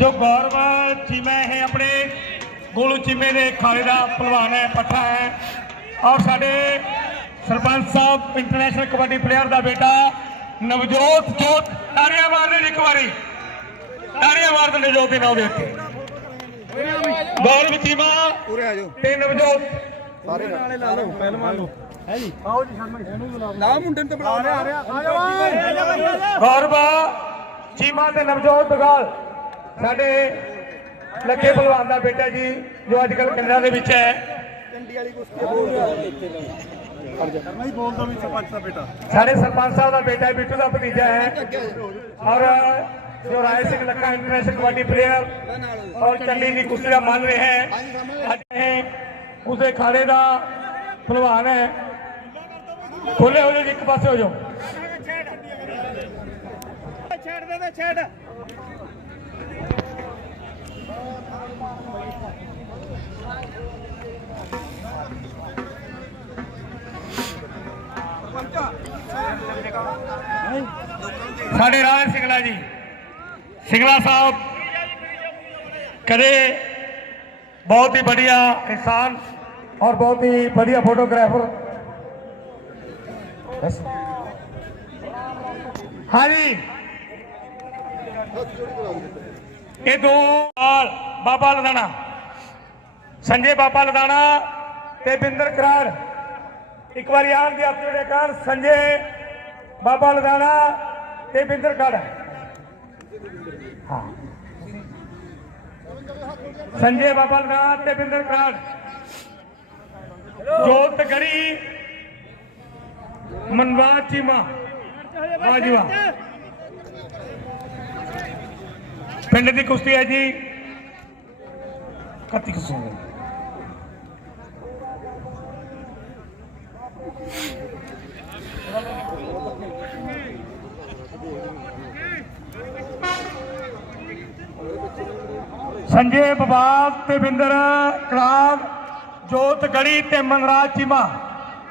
ਜੋ ਗੌਰਵ ਚੀਮਾ ਹੈ ਆਪਣੇ ਗੋਲੂ ਚੀਮੇ ਦੇ ਖਾਲੇ ਦਾ ਪਹਿਲਵਾਨ ਹੈ ਪੱਠਾ ਹੈ। ਔਰ ਸਾਡੇ ਸਰਪੰਚ ਸਾਹਿਬ ਇੰਟਰਨੈਸ਼ਨਲ ਕਬੱਡੀ ਪਲੇਅਰ ਦਾ ਬੇਟਾ ਨਵਜੋਤ ਜੋਤ ਤਾੜੀਆਂ ਮਾਰਦੇ ਨੇ ਇੱਕ ਵਾਰੀ। ਤਾੜੀਆਂ ਮਾਰਦੇ ਨੇ ਜੋਤ ਦੇ ਨਾਮ ਦੇ ਉੱਤੇ ਗੌਰਵ ਚੀਮਾ ਉਰੇ ਆ ਜਾਓ ਤੇ ਨਵਜੋਤ। ਸਾਰੇ ਨਾਲੇ ਲਾ ਲਓ ਪਹਿਲਵਾਨ ਨੂੰ ਹੈ ਜੀ ਆਓ ਜੀ ਸ਼ਰਮਾ ਜੀ ਨਾ ਮੁੰਡੇ ਨੂੰ ਤੇ ਬੁਲਾ ਆ ਰਿਹਾ ਆ ਜਾ ਗੌਰਵ ਚੀਮਾ ਤੇ ਨਵਜੋਤ ਦਗਾਲ। ਸਾਡੇ ਲੱਗੇ ਪਹਿਲਵਾਨ ਦਾ ਬੇਟਾ ਜੀ ਜੋ ਅੱਜ ਕੱਲ ਕੈਨੇਡਾ ਦੇ ਵਿੱਚ ਹੈ। ਕੰਡੀ ਵਾਲੀ ਕੁਸ਼ਤੀ ਬੋਲ ਰਿਹਾ ਵੀ ਸਰਪੰਚ ਦਾ ਬੇਟਾ ਸਾਡੇ ਸਰਪੰਚ ਸਾਹਿਬ ਦਾ ਬੇਟਾ ਬਿੱਟੂ ਦਾ ਭਤੀਜਾ ਹੈ। ਔਰ ਜੋ ਰਾਏ ਸਿੰਘ ਲੱਖਾ ਇੰਟਰਨੈਸ਼ਨਲ ਕਬੱਡੀ ਪਲੇਅਰ ਔਰ ਚੰਡੀ ਦੀ ਕੁਸ਼ਤੀ ਦਾ ਮੰਨ ਰਿਹਾ ਹੈ। ਅੱਜ ਇਹ ਖਾੜੇ ਦਾ ਭਲਵਾਨ ਹੈ। ਖੋਲੇ ਹੋ ਜੀ, ਇੱਕ ਪਾਸੇ ਹੋ ਜਾਓ। ਛੇੜ ਦੇ ਛੇੜ ਸਾਡੇ ਰਾਜ ਸਿੰਘਲਾ ਜੀ ਸਿੰਘਲਾ ਸਾਹਿਬ ਕਦੇ ਬਹੁਤ ਹੀ बढ़िया इंसान और बहुत ही बढ़िया फोटोग्राफर बस। हाँ जी ਇਹ ਦੋ ਬਾਬਾ ਲਦਾਣਾ। ਸੰਜੇ ਬਾਬਾ ਲਦਾਣਾ ਤੇ ਬਿੰਦਰ ਕਰਾਰ। ਇੱਕ ਵਾਰੀ ਆਣ ਦੀ ਆਪਣੇ ਜਿਹੜੇ ਕਾਰਨ ਸੰਜੇ ਬਾਬਾ ਲਦਾਣਾ ਤੇ ਬਿੰਦਰ ਕਰਾਰ। ਹਾਂ। ਸੰਜੇ ਬਾਬਾ ਲਦਾਣਾ ਤੇ ਬਿੰਦਰ ਕਰਾਰ। ਜੋਤ ਗੜੀ ਮਨਵਾ ਚੀਮਾ ਵਾਹ ਜੀ ਵਾਹ। ਪਿੰਡ ਦੀ ਕੁਸ਼ਤੀ ਹੈ ਜੀ। ਕੱਤੀ ਕੁਸ਼ਤੀ ਸੰਜੇ ਬਬਾਲ ਤੇ ਬਿੰਦਰ ਕਰਾਗ ਜੋਤ ਗੜੀ ਤੇ ਮਨਰਾਜ ਚੀਮਾ।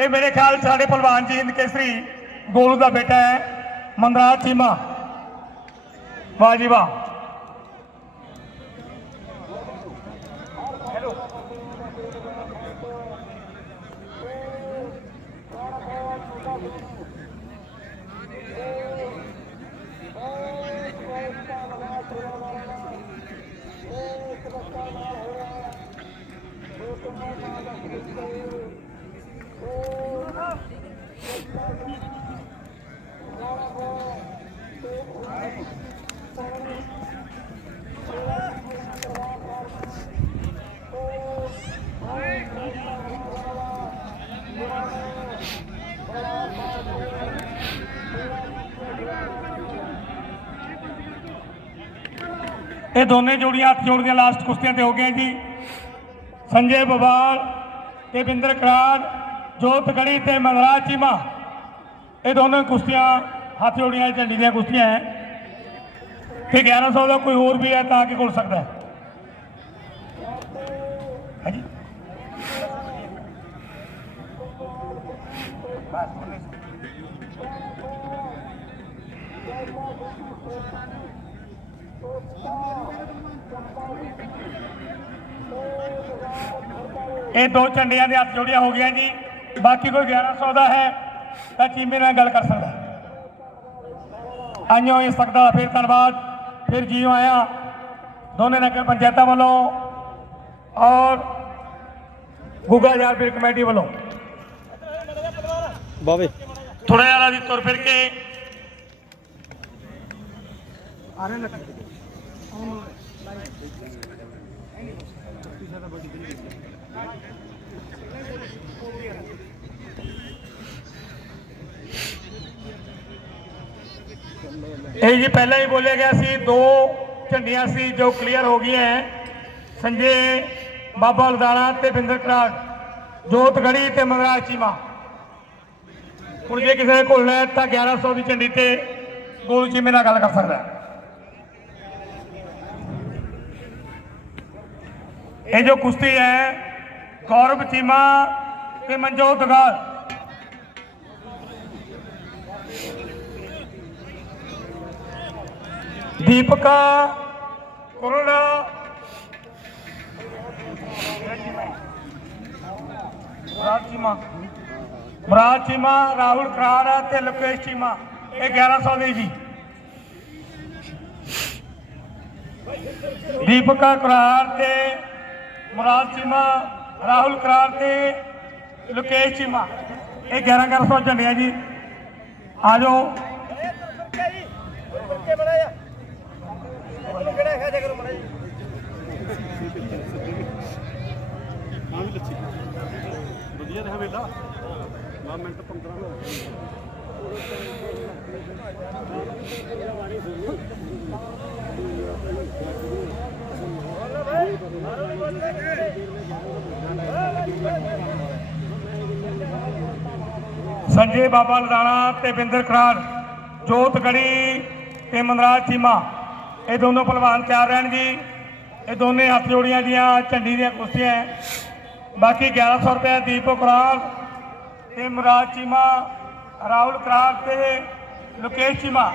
ਇਹ ਮੇਰੇ ਖਿਆਲ ਸਾਡੇ ਪਹਿਲਵਾਨ ਜੀ ਹਿੰਦ ਕੇਸਰੀ ਗੋਲੂ ਦਾ ਬੇਟਾ ਹੈ ਮਨਰਾਜ ਚੀਮਾ। ਵਾਹ ਜੀ ਵਾਹ। ਇਹ ਦੋਨੇ ਜੋੜੀਆਂ ਹੱਥ ਜੋੜ ਕੇ ਲਾਸਟ ਕੁਸ਼ਤੀਆਂ ਤੇ ਹੋ ਗਈਆਂ ਜੀ। ਸੰਜੇ ਬਵਾਲ ਤੇ ਬਿੰਦਰ ਕਰਾਰ ਜੋਤ ਗੜੀ ਤੇ ਮਨਰਾਜ ਚੀਮਾ। ਇਹ ਦੋਨੋਂ ਕੁਸ਼ਤੀਆਂ, ਹੱਥ ਜੋੜੀਆਂ ਝੰਡੀ ਦੀਆਂ ਕੁਸ਼ਤੀਆਂ ਹੈ। ਤੇ 1100 ਦਾ ਕੋਈ ਹੋਰ ਵੀ ਹੈ ਤਾਂ ਕਿ ਕੋਲ ਸਕਦਾ ਹੈ। ਹਾਂਜੀ। ਇਹ ਦੋ ਝੰਡੀਆਂ ਦੇ ਹੱਥ ਜੋੜੀਆਂ ਹੋ ਗਈਆਂ ਜੀ। ਬਾਕੀ ਕੋਈ 1100 ਦਾ ਹੈ ਤਾਂ ਚੀਮੇ ਨਾਲ ਗੱਲ ਕਰ ਸਕਦਾ ਹੈ। ਆਈਓ ਇਸ ਤੱਕ ਦਾ ਫਿਰ ਧੰਨਵਾਦ। ਫਿਰ ਜੀਓ ਆਇਆ। ਦੋਨੇ ਨਗਰ ਪੰਚਾਇਤਾਂ ਵੱਲੋਂ ਔਰ ਗੁੱਗਾ ਯਾਰ ਫਿਰ ਕਮੇਟੀ ਵੱਲੋਂ। ਬਾਵੇ। ਥੋੜਾ ਜਿਹਾ ਦੀ ਤੁਰ ਫਿਰ ਕੇ। ਇਹ ਜੀ ਪਹਿਲਾਂ ਹੀ ਬੋਲਿਆ ਗਿਆ ਸੀ, ਦੋ ਝੰਡੀਆਂ ਸੀ ਜੋ ਕਲੀਅਰ ਹੋ ਗਈਆਂ ਹੈ। ਸੰਜੇ, ਬਾਬਾ ਲਦਾਣਾ ਤੇ ਬਿੰਦਰ ਕਰਾੜ ਜੋਤ ਗੜੀ ਤੇ ਮਗਰਾਜ ਚੀਮਾ। ਹੁਣ ਜੇ ਕਿਸੇ ਨੇ ਘੁਲਣਾ ਹੈ ਤਾਂ 1100 ਦੀ ਝੰਡੀ ਤੇ ਗੋਲੂ ਚੀਮੇ ਨਾਲ ਗੱਲ ਕਰ ਸਕਦਾ ਹੈ। ਇਹ ਜੋ ਕੁਸ਼ਤੀ ਹੈ, ਗੌਰਵ ਚੀਮਾ ਤੇ ਮਨਜੋਤ ਦਗਾਲ ਦੀਪਕਾ ਕੁਰੜਾ ਮੁਰਾਦ ਚੀਮਾ ਰਾਹੁਲ ਕਰਾੜਾ ਤੇ ਲਕੇਸ਼ ਚੀਮਾ ਇਹ 1100 ਦੇ ਜੀ ਦੀਪਕਾ ਕਰਾੜ ਤੇ ਮੁਰਾਦ ਚੀਮਾ ਰਾਹੁਲ ਕਰਾੜ ਤੇ ਲਕੇਸ਼ ਚੀਮਾ ਇਹ 1100 ਝੰਡਿਆ ਜੀ ਆਜੋ ਆ ਜਾਓ ਵਧੀਆ ਰਿਹਾ ਵੇਲਾ? 10 ਮਿੰਟ 15 ਹੋ ਸੰਜੇ ਬਾਬਾ ਲਦਾਣਾ ਤੇ ਬਿੰਦਰ ਖਰਾੜ ਜੋਤ ਗੜੀ ਤੇ ਮਨਰਾਜ ਚੀਮਾ। ਇਹ ਦੋਨੋਂ ਪਹਿਲਵਾਨ ਤਿਆਰ ਰਹਿਣ ਜੀ ਇਹ ਦੋਨੇ ਹੱਥ ਜੋੜੀਆਂ ਦੀਆਂ ਝੰਡੀ ਦੀਆਂ ਕੁਸ਼ਤੀਆਂ ਬਾਕੀ 1100 ਰੁਪਏ ਦੀਪਕ ਖਰਾੜ ਤੇ ਮਨਰਾਜ ਚੀਮਾ, ਰਾਹੁਲ ਖਰਾੜ ਤੇ ਲੋਕੇਸ਼ ਚੀਮਾ।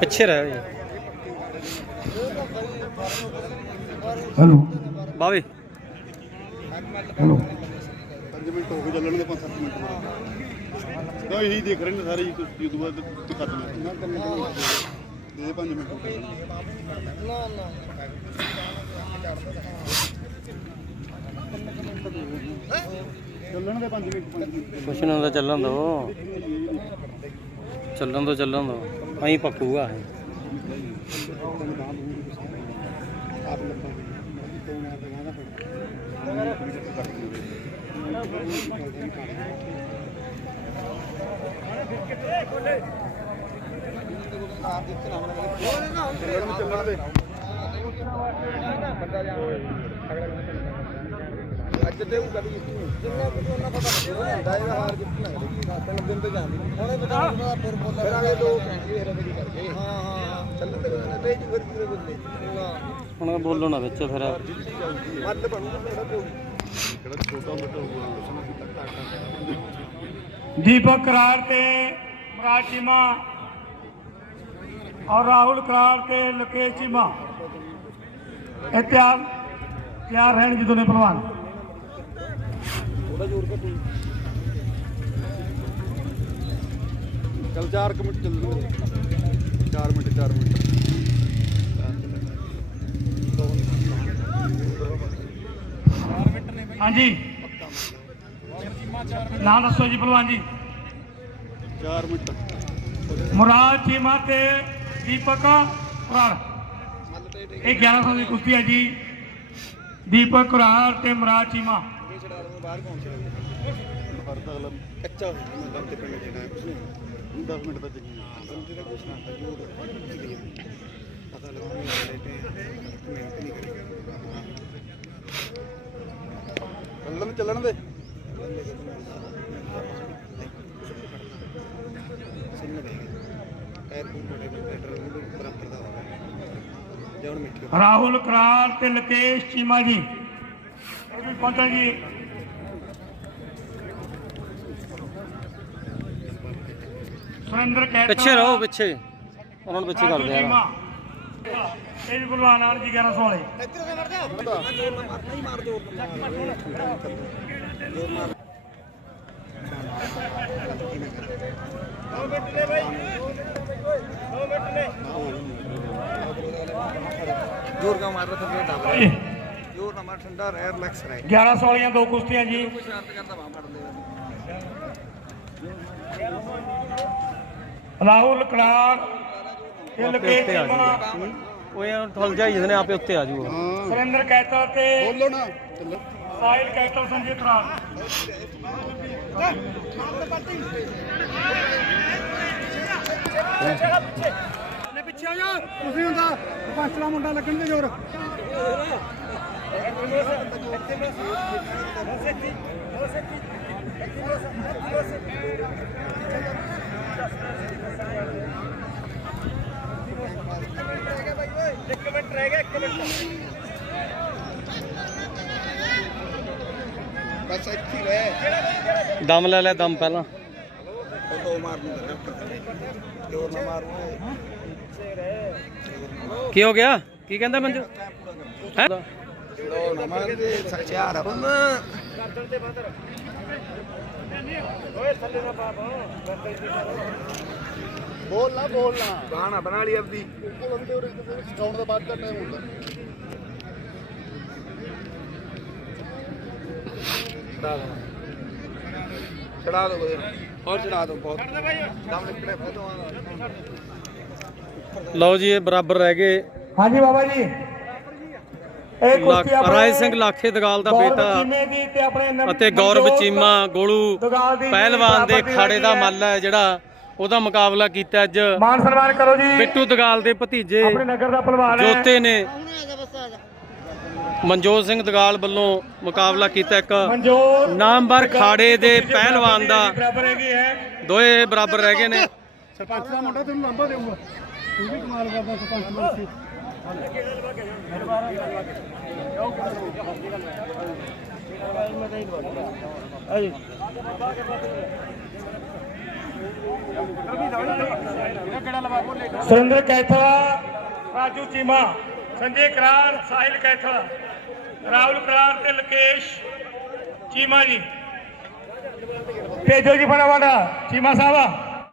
ਪਿੱਛੇ ਰਹਿ ਜੀ। ਹੈਲੋ। ਬਾਵੇ। ਹੈਲੋ। 5 ਮਿੰਟ ਹੋ ਗਏ ਚੱਲਣ ਦੇ 5-7 ਮਿੰਟ ਹੋਰ ਤਾਂ ਇਹੀ ਦੇਖ ਰਹੇ ਨੇ ਸਾਰੇ ਜੀ ਉਦੋਂ ਬਾਅਦ ਤੇ ਕਰ ਦੇਣਾ ਦੇ 5 ਮਿੰਟ ਹੋ ਗਏ। ਚੱਲਣ ਦੇ 5 ਮਿੰਟ 5 ਮਿੰਟ। ਕੁਛ ਨਾ ਹੁੰਦਾ ਚੱਲਣ ਦੋ। ਚੱਲਣ ਦੋ ਚੱਲਣ ਦੋ। ਐਂ ਪੱਕੂਗਾ ਇਹ। ਅੱਜ ਤੇ ਉਹ ਕਦੀ ਜਿੰਨਾ ਕੁ ਉਹਨਾਂ ਪਤਾ ਹੁੰਦਾ ਇਹਦਾ ਹਾਰ ਜਿੱਤ ਲੱਗਦੀ ਤਿੰਨ ਦਿਨ ਤੇ ਜਾਂਦੀ ਹੁਣੇ ਪਤਾ ਉਹਦਾ ਫਿਰ ਬੋਲਿਆ ਫਿਰ ਅਗੇ ਲੋਕ ਕਹਿਣਗੇ ਹਾਂ ਹਾਂ। ਹੁਣ ਬੋਲੋ ਨਾ ਵਿੱਚ ਫਿਰ। ਦੀਪਕ ਕਰਾਰ ਤੇ ਮਰਾਜ ਚੀਮਾ ਔਰ ਰਾਹੁਲ ਕਰਾਰ ਤੇ ਲਕੇਸ਼ ਚੀਮਾ। ਇਹ ਤਿਆਰ ਤਿਆਰ ਹੈ ਜਦੋਂ ਨੇ ਪਹਿਲਵਾਨ। ਥੋੜਾ ਜ਼ੋਰ ਘਟੂ। ਚਲ ਚਾਰ ਕਮਿਟ ਚੱਲਣਗੇ। ਹਾਂਜੀ। ਨਾਂ ਦੱਸੋ ਜੀ ਭਲਵਾਨ ਜੀ। 4 ਮਿੰਟ। ਮੁਰਾਦ ਚੀਮਾ ਤੇ ਦੀਪਕ ਕੁਰਾਰ ਇਹ 1100 ਦੀ ਕੁਸ਼ਤੀ ਹੈ ਜੀ। ਦੀਪਕ ਕੁਰਾਰ ਤੇ ਮੁਰਾਦ ਚੀਮਾ। ਬਾਹਰ 10 ਮਿੰਟ ਤੱਕ ਜੀ ਬੰਦੇ ਦਾ ਕੁਛ ਨਾ ਹੁੰਦਾ ਜੋ ਪਤਾ ਲਗਾਉਣੇ ਵਾਲੇ ਤੇ ਮਿਹਨਤ ਨਹੀਂ ਕਰੇਗਾ ਚੱਲਣ ਚੱਲਣ ਦੇ। ਸਿੰਨ ਪੈਰ ਬੜੇ ਬਰਾਬਰ ਜੇ ਮਿੱਠੀ ਰਾਹੁਲ ਕਰਾਰ ਤੇ ਲਕੇਸ਼ ਚੀਮਾ ਜੀ। ਇਹ ਵੀ ਪਹੁੰਚਾ ਜੀ ਸੁਰਿੰਦਰ ਕੈਟਰ ਪਿੱਛੇ ਰਹੋ ਪਿੱਛੇ। ਉਹਨਾਂ ਨੂੰ ਪਿੱਛੇ ਕਰਦੇ। ਯਾਰ ਇਹ ਵੀ ਬਲਵਾਨ ਆਣ ਜੀ 1100 ਵਾਲੇ। ਇੱਧਰ ਕੇ ਜਾ ਨਾ ਮਾਰ ਨਹੀਂ ਮਾਰ ਜੋਰ ਜੋਰ ਮਾਰ ਜੋਰ ਕਾ ਮਾਰ ਰਿਹਾ। ਫਿਰ ਦਬ ਇਹ ਜੋਰ ਨਾ ਮਾਰ ਠੰਡਾ ਰਹਿ ਰਿਲੈਕਸ ਰਹਿ 1100 ਵਾਲੀਆਂ ਦੋ ਕੁਸ਼ਤੀਆਂ ਜੀ ਕੋਈ ਸ਼ਰਾਰਤ ਕਰਦਾ ਵਾ ਮਾਰ ਦੇ ਰਾਹੁਲ ਲਕੇਸ਼ ਉੱਤੇ ਆ ਚੀਮਾ ਉਹ ਯਾਰ ਥਲ ਜਾਈ ਜਾਂਦੇ ਨੇ ਆਪੇ ਉੱਤੇ ਆ ਜਾਊਗਾ ਹਾਂ। ਸੁਰਿੰਦਰ ਕੈਟਰ ਤੇ ਬੋਲੋ ਨਾ। ਸਾਹਿਲ ਕੈਟਰ ਸੰਜੀਤ ਕਰਾਰ ਪਿੱਛੇ ਆ ਜਾ। ਤੁਸੀਂ ਹੁੰਦਾ ਪੰਚਲਾ ਮੁੰਡਾ ਲੱਗਣ ਦੇ ਜੋਰ। ਬਸ ਇੱਥੇ ਰਹਿ ਦਮ ਲੈ ਲੈ, ਦਮ ਪਹਿਲਾਂ। ਉਹ ਕੀ ਹੋ ਗਿਆ? ਕੀ ਕਹਿੰਦਾ ਮੰਜੂ? ਹੈ? ਬੋਲ ਨਾ ਬੋਲ ਨਾ ਗਾਣਾ ਬਣਾ ਲਈ ਆਪਦੀ। ਬੰਦੇ ਉਰੇ ਸਟਾਉਣ ਦਾ ਬਾਅਦ ਦਾ ਹੁੰਦਾ ਚੜਾ ਚੜਾ ਦੋ ਹੋਰ ਚੜਾ ਦੋ ਬਹੁਤ। ਦਮ ਨਿਕਲੇ ਫੋਟੋਆਂ ਲਓ ਜੀ ਇਹ ਬਰਾਬਰ ਰਹਿ ਗਏ। ਹਾਂਜੀ ਬਾਬਾ ਜੀ। ਇਹ ਆਪਣੇ ਰਾਏ ਸਿੰਘ ਲਾਖੇ ਦਗਾਲ ਦਾ ਬੇਟਾ ਅਤੇ ਗੌਰਵ ਚੀਮਾ ਗੋਲੂ ਪਹਿਲਵਾਨ ਦੇ ਖਾੜੇ ਦਾ। ਮੱਲ ਹੈ ਜਿਹੜਾ ਉਹਦਾ ਮੁਕਾਬਲਾ ਕੀਤਾ ਅੱਜ। ਮਾਨ ਸਨਮਾਨ ਕਰੋ ਜੀ। ਬਿੱਟੂ ਦਗਾਲ ਦੇ ਭਤੀਜੇ ਆਪਣੇ ਨਗਰ ਦਾ ਪਹਿਲਵਾਨ ਹੈ। ਜੋਤੇ ਨੇ। ਮਨਜੋਤ ਸਿੰਘ ਦਗਾਲ ਵੱਲੋਂ ਮੁਕਾਬਲਾ ਕੀਤਾ ਇੱਕ ਨਾਮਵਰ ਖਾੜੇ ਦੇ ਪਹਿਲਵਾਨ ਦਾ। ਦੋਏ ਬਰਾਬਰ ਰਹਿ ਗਏ ਨੇ। ਸਰਪੰਚ ਦਾ ਮੁੰਡਾ ਤੈਨੂੰ ਲਾਂਭਾ ਦੇਊਗਾ। ਤੂੰ ਵੀ ਕਮਾਲ ਕਰਦਾ ਸਰਪੰਚ ਨੂੰ ਸੁਰਿੰਦਰ ਕੈਥਲਾ ਰਾਜੂ ਚੀਮਾ ਸੰਜੇ ਕਰਾਰ ਸਾਹਿਲ ਕੈਥਲਾ। ਰਾਹੁਲ ਕਰਾਰ ਤੇ ਲਕੇਸ਼ ਚੀਮਾ ਜੀ। ਭੇਜੋ ਜੀ ਫਟਾਫਟ। ਚੀਮਾ ਸਾਹਿਬ।